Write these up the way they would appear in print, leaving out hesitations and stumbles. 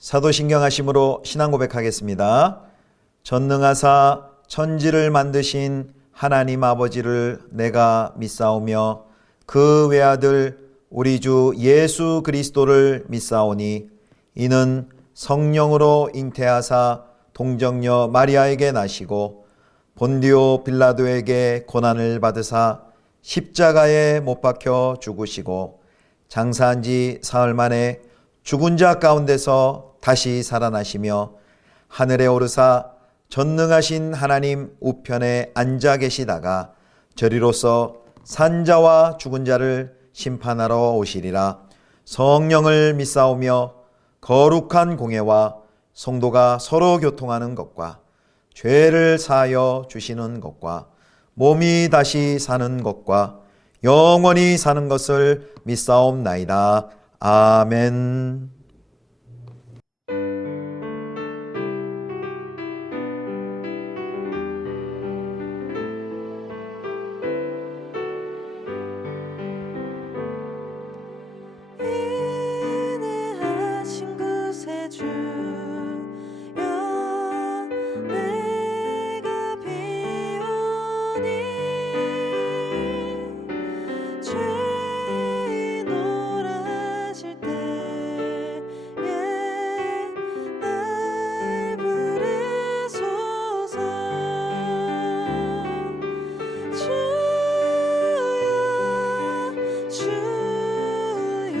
사도신경하심으로 신앙 고백하겠습니다. 전능하사 천지를 만드신 하나님 아버지를 내가 믿사오며 그 외아들 우리 주 예수 그리스도를 믿사오니 이는 성령으로 잉태하사 동정녀 마리아에게 나시고 본디오 빌라도에게 고난을 받으사 십자가에 못 박혀 죽으시고 장사한 지 사흘 만에 죽은 자 가운데서 다시 살아나시며 하늘에 오르사 전능하신 하나님 우편에 앉아 계시다가 저리로서 산자와 죽은 자를 심판하러 오시리라. 성령을 믿사오며 거룩한 공예와 성도가 서로 교통하는 것과 죄를 사하여 주시는 것과 몸이 다시 사는 것과 영원히 사는 것을 믿사옵나이다. 아멘. 인내하신 구세주여 내가 비오니 죄인 오라실 때에 날 부르소서. 주여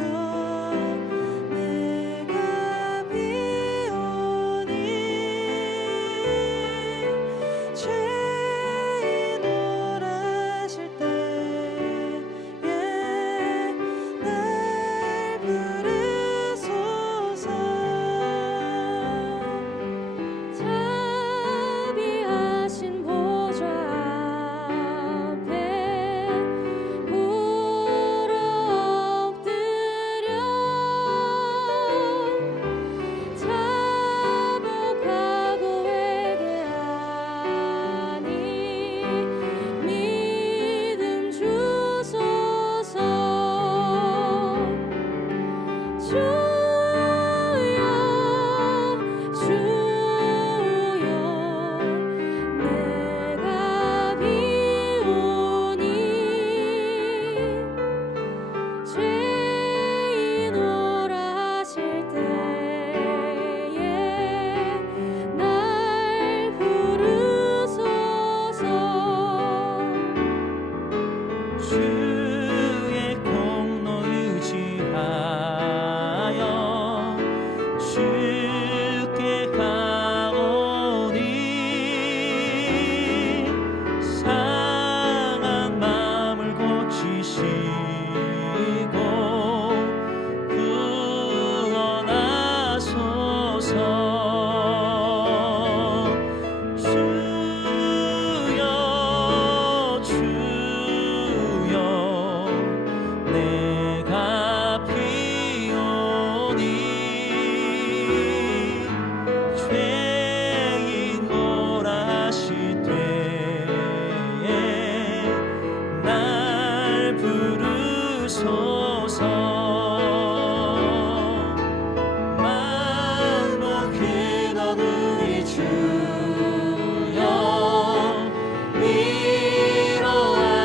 내가 비오니 죄인 오라실 때에 날 부르소서. 자비하신 보좌 앞에 엎드려 자복하고 회개하니 믿음 주소서. 주여 내가 비오니 죄인 오라실 때에 날 부르소서. 주의 공로 의지하여 주께 가오니 상한 마음을 고치시고 구원하소서. 주여 내가 비오니 죄인 오라실 때에 날 부르소서. 만복했던 우리 주여 위로하소서.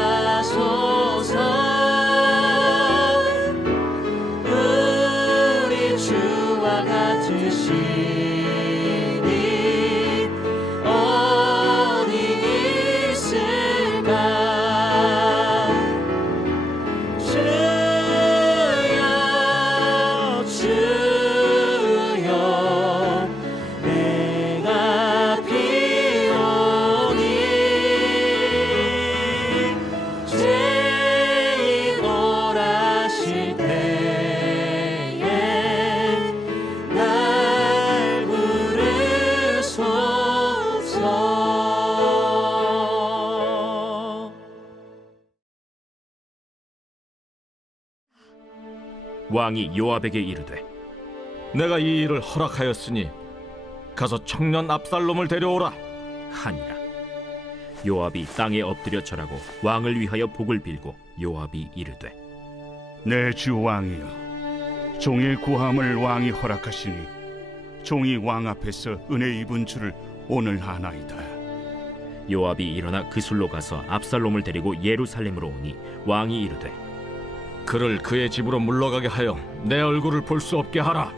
우리 주와 같으시니 어디 있을까. 주여 내가 비오니 죄인 오라실 때에 날 부르소서. 왕이 요압에게 이르되 내가 이 일을 허락하였으니 가서 청년 압살롬을 데려오라 하니라. 요압이 땅에 엎드려 절하고 왕을 위하여 복을 빌고 요압이 이르되 내 주 왕이여, 종의 구함을 왕이 허락하시니 종이 왕 앞에서 은혜 입은 줄을 오늘 아나이다. 요압이 일어나 그술로 가서 압살롬을 데리고 예루살렘으로 오니 왕이 이르되 그를 그의 집으로 물러가게 하여 내 얼굴을 볼 수 없게 하라.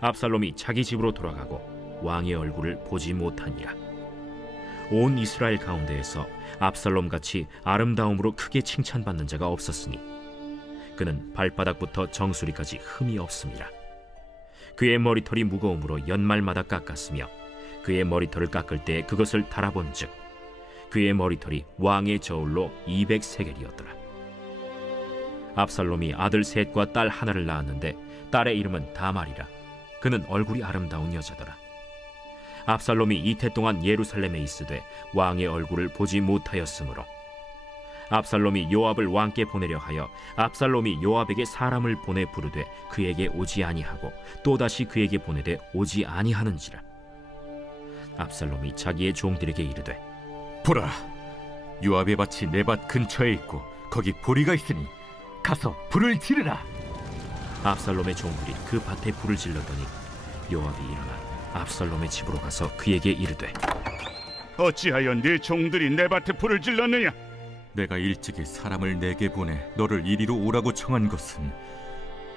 압살롬이 자기 집으로 돌아가고 왕의 얼굴을 보지 못하니라. 온 이스라엘 가운데에서 압살롬 같이 아름다움으로 크게 칭찬받는 자가 없었으니 그는 발바닥부터 정수리까지 흠이 없음이라. 그의 머리털이 무거움으로 연말마다 깎았으며 그의 머리털을 깎을 때 그것을 달아본즉 그의 머리털이 왕의 저울로 200세겔이었더라. 압살롬이 아들 셋과 딸 하나를 낳았는데 딸의 이름은 다말이라. 그는 얼굴이 아름다운 여자더라. 압살롬이 이태 동안 예루살렘에 있으되 왕의 얼굴을 보지 못하였으므로 압살롬이 요압을 왕께 보내려 하여 압살롬이 요압에게 사람을 보내 부르되 그에게 오지 아니하고 또다시 그에게 보내되 오지 아니하는지라. 압살롬이 자기의 종들에게 이르되 보라, 요압의 밭이 내 밭 근처에 있고 거기 보리가 있으니 가서 불을 지르라. 압살롬의 종들이 그 밭에 불을 질렀더니 요압이 일어나 압살롬의 집으로 가서 그에게 이르되 어찌하여 네 종들이 내 밭에 불을 질렀느냐? 내가 일찍이 사람을 내게 보내 너를 이리로 오라고 청한 것은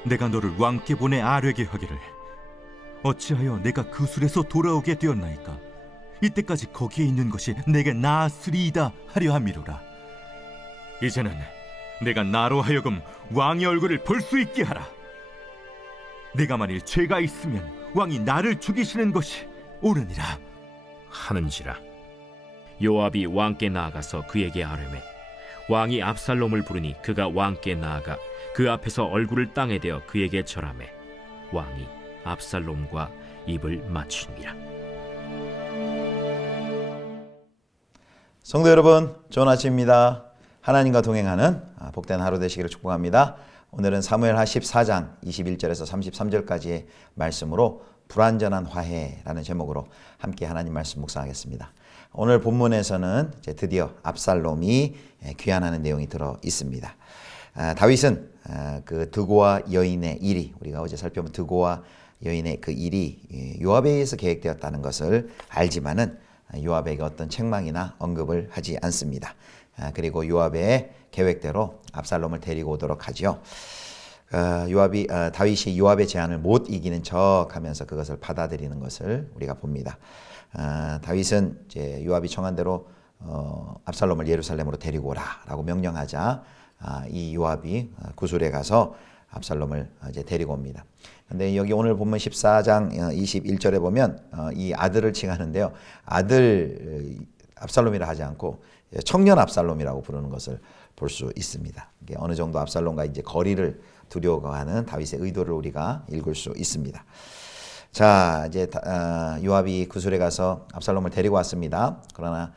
내가 너를 왕께 보내 아뢰게 하기를 어찌하여 내가 그술에서 돌아오게 되었나이까? 이때까지 거기에 있는 것이 내게 나았으리이다 하려 함이로라. 이제는 내가 나로 하여금 왕의 얼굴을 볼 수 있게 하라. 내가 만일 죄가 있으면 왕이 나를 죽이시는 것이 옳으니라 하는지라. 요압이 왕께 나아가서 그에게 아뢰매 왕이 압살롬을 부르니 그가 왕께 나아가 그 앞에서 얼굴을 땅에 대어 그에게 절하매 왕이 압살롬과 입을 맞추니라. 성도 여러분, 좋은 아침입니다. 하나님과 동행하는 복된 하루 되시기를 축복합니다. 오늘은 사무엘하 14장 21절에서 33절까지의 말씀으로 불완전한 화해라는 제목으로 함께 하나님 말씀 묵상하겠습니다. 오늘 본문에서는 이제 드디어 압살롬이 귀환하는 내용이 들어 있습니다. 다윗은 그 드고와 여인의 일이, 우리가 어제 살펴본 드고와 여인의 그 일이 요압에 의해서 계획되었다는 것을 알지만은 요압에게 어떤 책망이나 언급을 하지 않습니다. 그리고 요압의 계획대로 압살롬을 데리고 오도록 하죠. 다윗이 요압의 제안을 못 이기는 척하면서 그것을 받아들이는 것을 우리가 봅니다. 다윗은 이제 요압이 청한 대로 압살롬을 예루살렘으로 데리고 오라라고 명령하자 이 요압이 구술에 가서 압살롬을 이제 데리고 옵니다. 근데 여기 오늘 본문 14장 21절에 보면 이 아들을 칭하는데요. 아들 압살롬이라 하지 않고 청년 압살롬이라고 부르는 것을 볼 수 있습니다. 이게 어느 정도 압살롬과 이제 거리를 두려고 하는 다윗의 의도를 우리가 읽을 수 있습니다. 자, 이제 요압이 구술에 가서 압살롬을 데리고 왔습니다. 그러나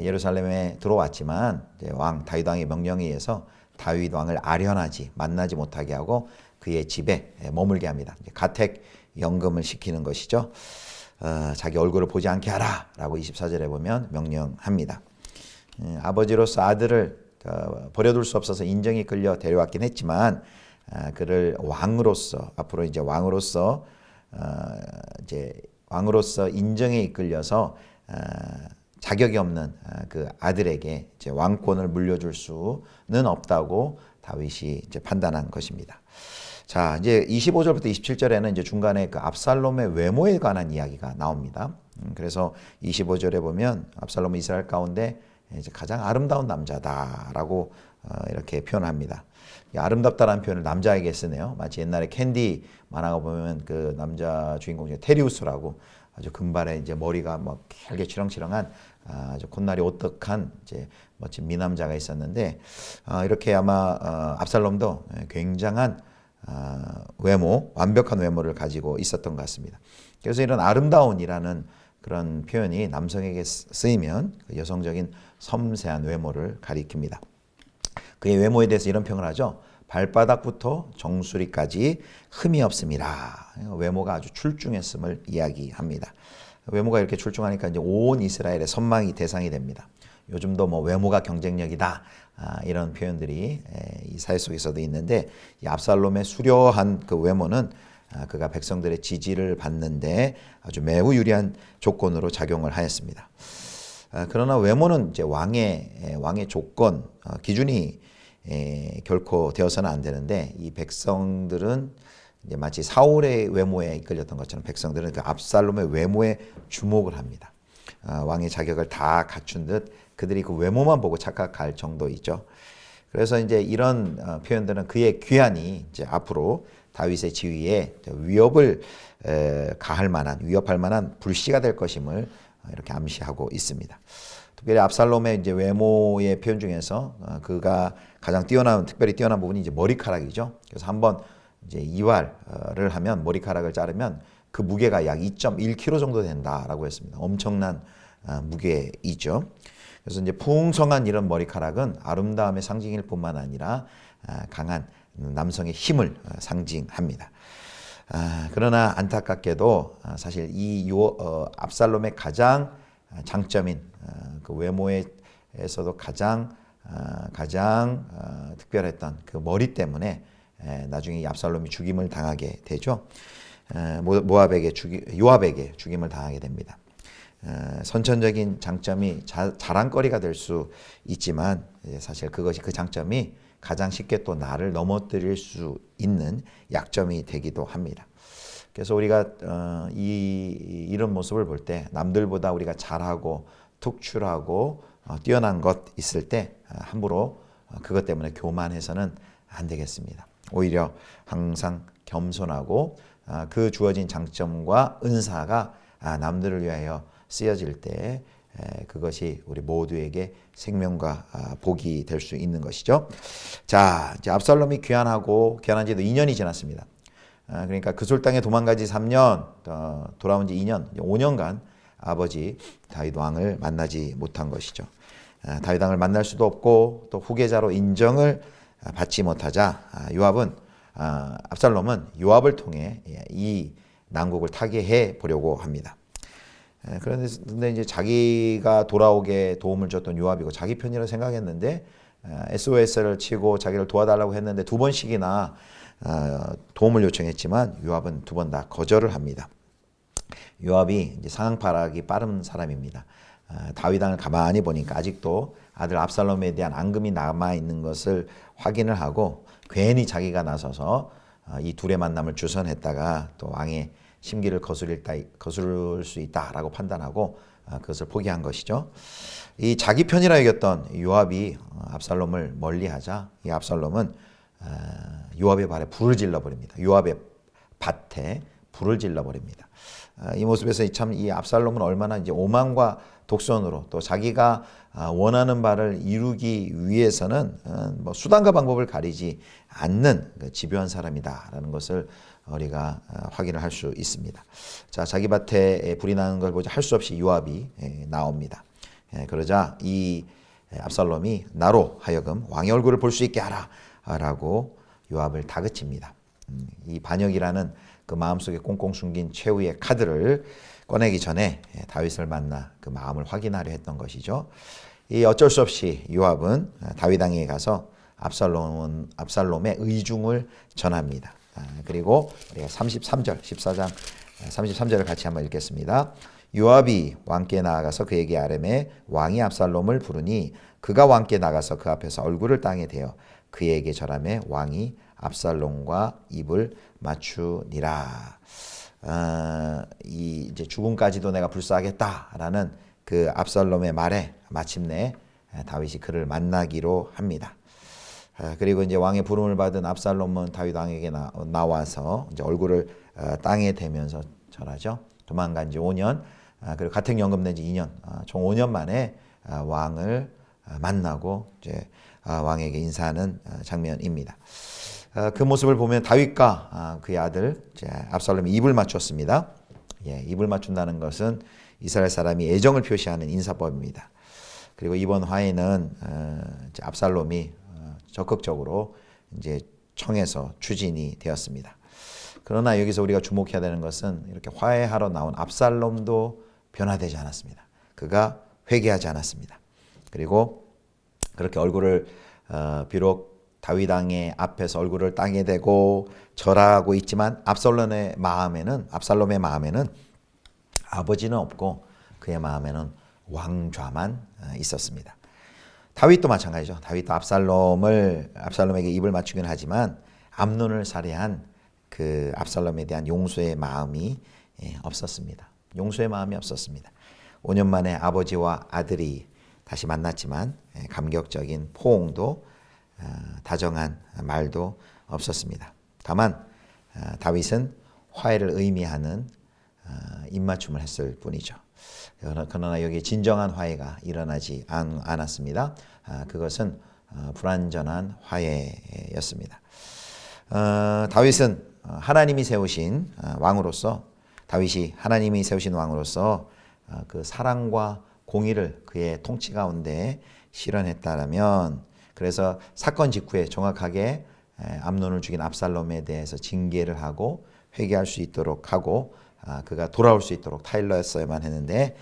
예루살렘에 들어왔지만 이제 다윗 왕의 명령에 의해서 다윗 왕을 아련하지 만나지 못하게 하고 그의 집에 머물게 합니다. 가택 연금을 시키는 것이죠. 자기 얼굴을 보지 않게 하라라고 24절에 보면 명령합니다. 아버지로서 아들을 버려둘 수 없어서 인정이 끌려 데려왔긴 했지만 그를 왕으로서 앞으로 이제 왕으로서 인정에 이끌려서 자격이 없는 그 아들에게 이제 왕권을 물려줄 수는 없다고 다윗이 이제 판단한 것입니다. 자, 이제 25절부터 27절에는 이제 중간에 그 압살롬의 외모에 관한 이야기가 나옵니다. 그래서 25절에 보면 압살롬은 이스라엘 가운데 이제 가장 아름다운 남자다라고 이렇게 표현합니다. 아름답다라는 표현을 남자에게 쓰네요. 마치 옛날에 캔디 만화가 보면 그 남자 주인공 중에 테리우스라고 아주 금발에 이제 머리가 막 길게 치렁치렁한 아주 콧날이 오떡한 이제 멋진 미남자가 있었는데 이렇게 아마 압살롬도 굉장한 외모, 완벽한 외모를 가지고 있었던 것 같습니다. 그래서 이런 아름다운이라는 그런 표현이 남성에게 쓰이면 그 여성적인 섬세한 외모를 가리킵니다. 그의 외모에 대해서 이런 평을 하죠. 발바닥부터 정수리까지 흠이 없음이라. 외모가 아주 출중했음을 이야기합니다. 외모가 이렇게 출중하니까 이제 온 이스라엘의 선망이 대상이 됩니다. 요즘도 뭐 외모가 경쟁력이다 이런 표현들이 이 사회 속에서도 있는데 이 압살롬의 수려한 그 외모는 그가 백성들의 지지를 받는데 아주 매우 유리한 조건으로 작용을 하였습니다. 그러나 외모는 이제 왕의 조건, 기준이 결코 되어서는 안 되는데, 이 백성들은 이제 마치 사울의 외모에 이끌렸던 것처럼 백성들은 그 압살롬의 외모에 주목을 합니다. 왕의 자격을 다 갖춘 듯 그들이 그 외모만 보고 착각할 정도이죠. 그래서 이제 이런 표현들은 그의 귀환이 이제 앞으로 다윗의 지위에 위협할 만한 불씨가 될 것임을 이렇게 암시하고 있습니다. 특별히 압살롬의 이제 외모의 표현 중에서 그가 가장 특별히 뛰어난 부분이 이제 머리카락이죠. 그래서 한번 이제 이활을 하면, 머리카락을 자르면 그 무게가 약 2.1kg 정도 된다라고 했습니다. 엄청난 무게이죠. 그래서 이제 풍성한 이런 머리카락은 아름다움의 상징일 뿐만 아니라 강한 남성의 힘을 상징합니다. 그러나 안타깝게도 사실 이 압살롬의 가장 장점인 그 외모에서도 가장 특별했던 그 머리 때문에 나중에 이 압살롬이 죽임을 당하게 되죠. 요압에게 죽임을 당하게 됩니다. 선천적인 장점이 자랑거리가 될 수 있지만 사실 그 장점이 가장 쉽게 또 나를 넘어뜨릴 수 있는 약점이 되기도 합니다. 그래서 우리가 이런 모습을 볼 때 남들보다 우리가 잘하고 특출하고 뛰어난 것 있을 때 함부로 그것 때문에 교만해서는 안 되겠습니다. 오히려 항상 겸손하고 그 주어진 장점과 은사가 남들을 위하여 쓰여질 때 그것이 우리 모두에게 생명과 복이 될 수 있는 것이죠. 자, 이제 압살롬이 귀환한 지도 2년이 지났습니다. 그러니까 그솔 땅에 도망간 지 3년, 돌아온 지 2년, 5년간 아버지 다윗 왕을 만나지 못한 것이죠. 다윗 왕을 만날 수도 없고 또 후계자로 인정을 받지 못하자 압살롬은 요압을 통해 이 난국을 타개해 보려고 합니다. 그런데 이제 자기가 돌아오게 도움을 줬던 요압이고 자기 편이라고 생각했는데 SOS를 치고 자기를 도와달라고 했는데 2번씩이나 도움을 요청했지만 요압은 2번 다 거절을 합니다. 요압이 이제 상황파악이 빠른 사람입니다. 다윗 왕을 가만히 보니까 아직도 아들 압살롬에 대한 앙금이 남아 있는 것을 확인을 하고 괜히 자기가 나서서 이 둘의 만남을 주선했다가 또 왕의 심기를 거스를 수 있다라고 판단하고 그것을 포기한 것이죠. 이 자기 편이라 여겼던 요압이 압살롬을 멀리하자 이 압살롬은 요압의 발에 불을 질러버립니다. 요압의 밭에 불을 질러버립니다. 이 모습에서 참 이 압살롬은 얼마나 이제 오만과 독선으로 또 자기가 원하는 바를 이루기 위해서는 뭐 수단과 방법을 가리지 않는 집요한 사람이다라는 것을 우리가 확인을 할 수 있습니다. 자, 자기 밭에 불이 나는 걸 보자 할 수 없이 요압이 나옵니다. 그러자 이 압살롬이 나로 하여금 왕의 얼굴을 볼 수 있게 하라라고 요압을 다그칩니다. 이 반역이라는 그 마음속에 꽁꽁 숨긴 최후의 카드를 꺼내기 전에 다윗을 만나 그 마음을 확인하려 했던 것이죠. 이 어쩔 수 없이 요압은 다윗 왕에게 가서 압살롬의 의중을 전합니다. 그리고 우리가 33절 14장 33절을 같이 한번 읽겠습니다. 요압이 왕께 나아가서 그에게 아뢰매 왕이 압살롬을 부르니 그가 왕께 나가서 그 앞에서 얼굴을 땅에 대어 그에게 절하매 왕이 압살롬과 입을 맞추니라. 이제 죽음까지도 내가 불사하겠다라는 그 압살롬의 말에 마침내 다윗이 그를 만나기로 합니다. 그리고 이제 왕의 부름을 받은 압살롬은 다윗 왕에게 나와서 이제 얼굴을 땅에 대면서 절하죠. 도망간 지 5년, 그리고 가택 연금된 지 2년, 총 5년 만에 왕을 만나고 이제 왕에게 인사하는 장면입니다. 그 모습을 보면 다윗과 그의 아들 압살롬이 입을 맞췄습니다. 입을 맞춘다는 것은 이스라엘 사람이 애정을 표시하는 인사법입니다. 그리고 이번 화에는 압살롬이 적극적으로 이제 청에서 추진이 되었습니다. 그러나 여기서 우리가 주목해야 되는 것은 이렇게 화해하러 나온 압살롬도 변화되지 않았습니다. 그가 회개하지 않았습니다. 그리고 그렇게 얼굴을 비록 다윗 왕의 앞에서 얼굴을 땅에 대고 절하고 있지만 압살롬의 마음에는 아버지는 없고 그의 마음에는 왕좌만 있었습니다. 다윗도 마찬가지죠. 다윗도 압살롬에게 입을 맞추긴 하지만 암논을 살해한 그 압살롬에 대한 용서의 마음이 없었습니다. 용서의 마음이 없었습니다. 5년 만에 아버지와 아들이 다시 만났지만 감격적인 포옹도 다정한 말도 없었습니다. 다만 다윗은 화해를 의미하는 입맞춤을 했을 뿐이죠. 그러나 여기 진정한 화해가 일어나지 않았습니다. 그것은 불완전한 화해였습니다. 다윗이 하나님이 세우신 왕으로서 그 사랑과 공의를 그의 통치 가운데 실현했다라면, 그래서 사건 직후에 정확하게 암논을 죽인 압살롬에 대해서 징계를 하고 회개할 수 있도록 하고 그가 돌아올 수 있도록 타일러였어야만 했는데,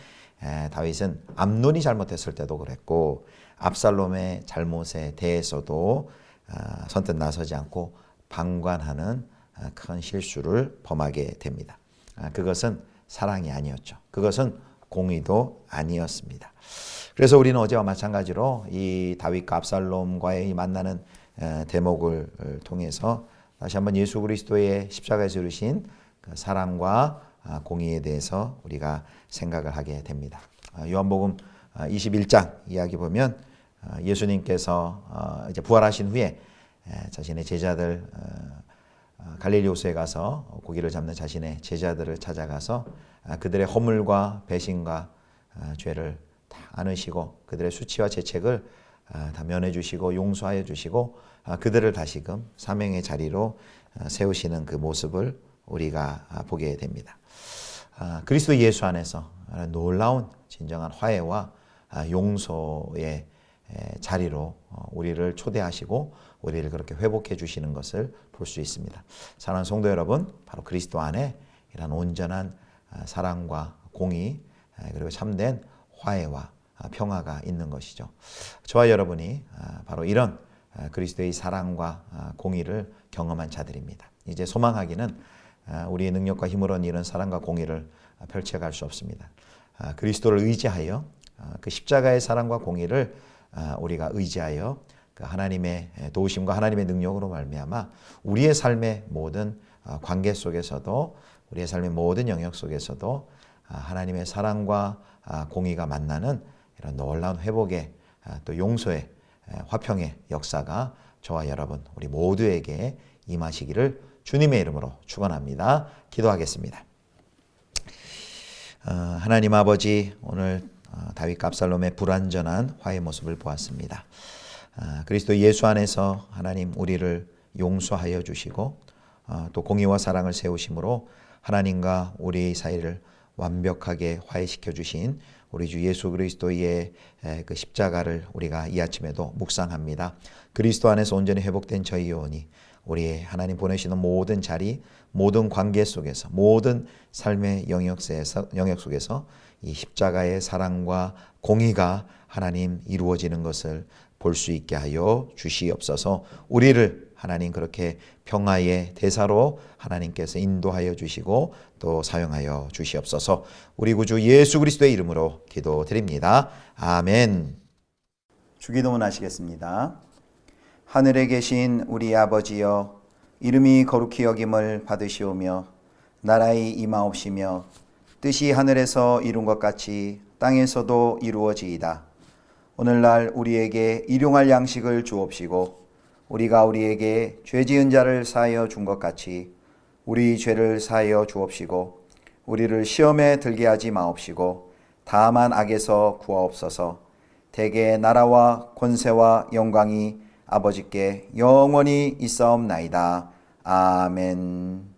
다윗은 암논이 잘못했을 때도 그랬고 압살롬의 잘못에 대해서도 선뜻 나서지 않고 방관하는 큰 실수를 범하게 됩니다. 그것은 사랑이 아니었죠. 그것은 공의도 아니었습니다. 그래서 우리는 어제와 마찬가지로 이 다윗과 압살롬과의 만나는 대목을 통해서 다시 한번 예수 그리스도의 십자가에서 이루신 그 사랑과 공의에 대해서 우리가 생각을 하게 됩니다. 요한복음 21장 이야기 보면 예수님께서 이제 부활하신 후에 자신의 제자들 갈릴리 호수에 가서 고기를 잡는 자신의 제자들을 찾아가서 그들의 허물과 배신과 죄를 다 안으시고 그들의 수치와 죄책을 다 면해 주시고 용서하여 주시고 그들을 다시금 사명의 자리로 세우시는 그 모습을 우리가 보게 됩니다. 그리스도 예수 안에서 놀라운 진정한 화해와 용서의 자리로 우리를 초대하시고 우리를 그렇게 회복해 주시는 것을 볼 수 있습니다. 사랑하는 성도 여러분, 바로 그리스도 안에 이런 온전한 사랑과 공의 그리고 참된 화해와 평화가 있는 것이죠. 저와 여러분이 바로 이런 그리스도의 사랑과 공의를 경험한 자들입니다. 이제 소망하기는 우리의 능력과 힘으로는 이런 사랑과 공의를 펼쳐갈 수 없습니다. 그리스도를 의지하여 그 십자가의 사랑과 공의를 우리가 의지하여 그 하나님의 도우심과 하나님의 능력으로 말미암아 우리의 삶의 모든 관계 속에서도 우리의 삶의 모든 영역 속에서도 하나님의 사랑과 공의가 만나는 이런 놀라운 회복의 또 용서의 화평의 역사가 저와 여러분 우리 모두에게 임하시기를 주님의 이름으로 축원합니다. 기도하겠습니다. 하나님 아버지, 오늘 다윗과 압살롬의 불완전한 화해 모습을 보았습니다. 그리스도 예수 안에서 하나님 우리를 용서하여 주시고 또 공의와 사랑을 세우심으로 하나님과 우리 사이를 완벽하게 화해시켜 주신 우리 주 예수 그리스도의 그 십자가를 우리가 이 아침에도 묵상합니다. 그리스도 안에서 온전히 회복된 저희 영혼이 우리 하나님 보내시는 모든 자리, 모든 관계 속에서, 모든 삶의 영역 속에서 이 십자가의 사랑과 공의가 하나님 이루어지는 것을 볼 수 있게 하여 주시옵소서. 우리를 하나님 그렇게 평화의 대사로 하나님께서 인도하여 주시고 또 사용하여 주시옵소서. 우리 구주 예수 그리스도의 이름으로 기도드립니다. 아멘. 주기도문 하시겠습니다. 하늘에 계신 우리 아버지여, 이름이 거룩히 여김을 받으시오며 나라의 임하옵시며 뜻이 하늘에서 이룬 것 같이 땅에서도 이루어지이다. 오늘날 우리에게 일용할 양식을 주옵시고 우리가 우리에게 죄 지은 자를 사하여 준 것 같이 우리 죄를 사하여 주옵시고 우리를 시험에 들게 하지 마옵시고 다만 악에서 구하옵소서. 대개 나라와 권세와 영광이 아버지께 영원히 있사옵나이다. 아멘.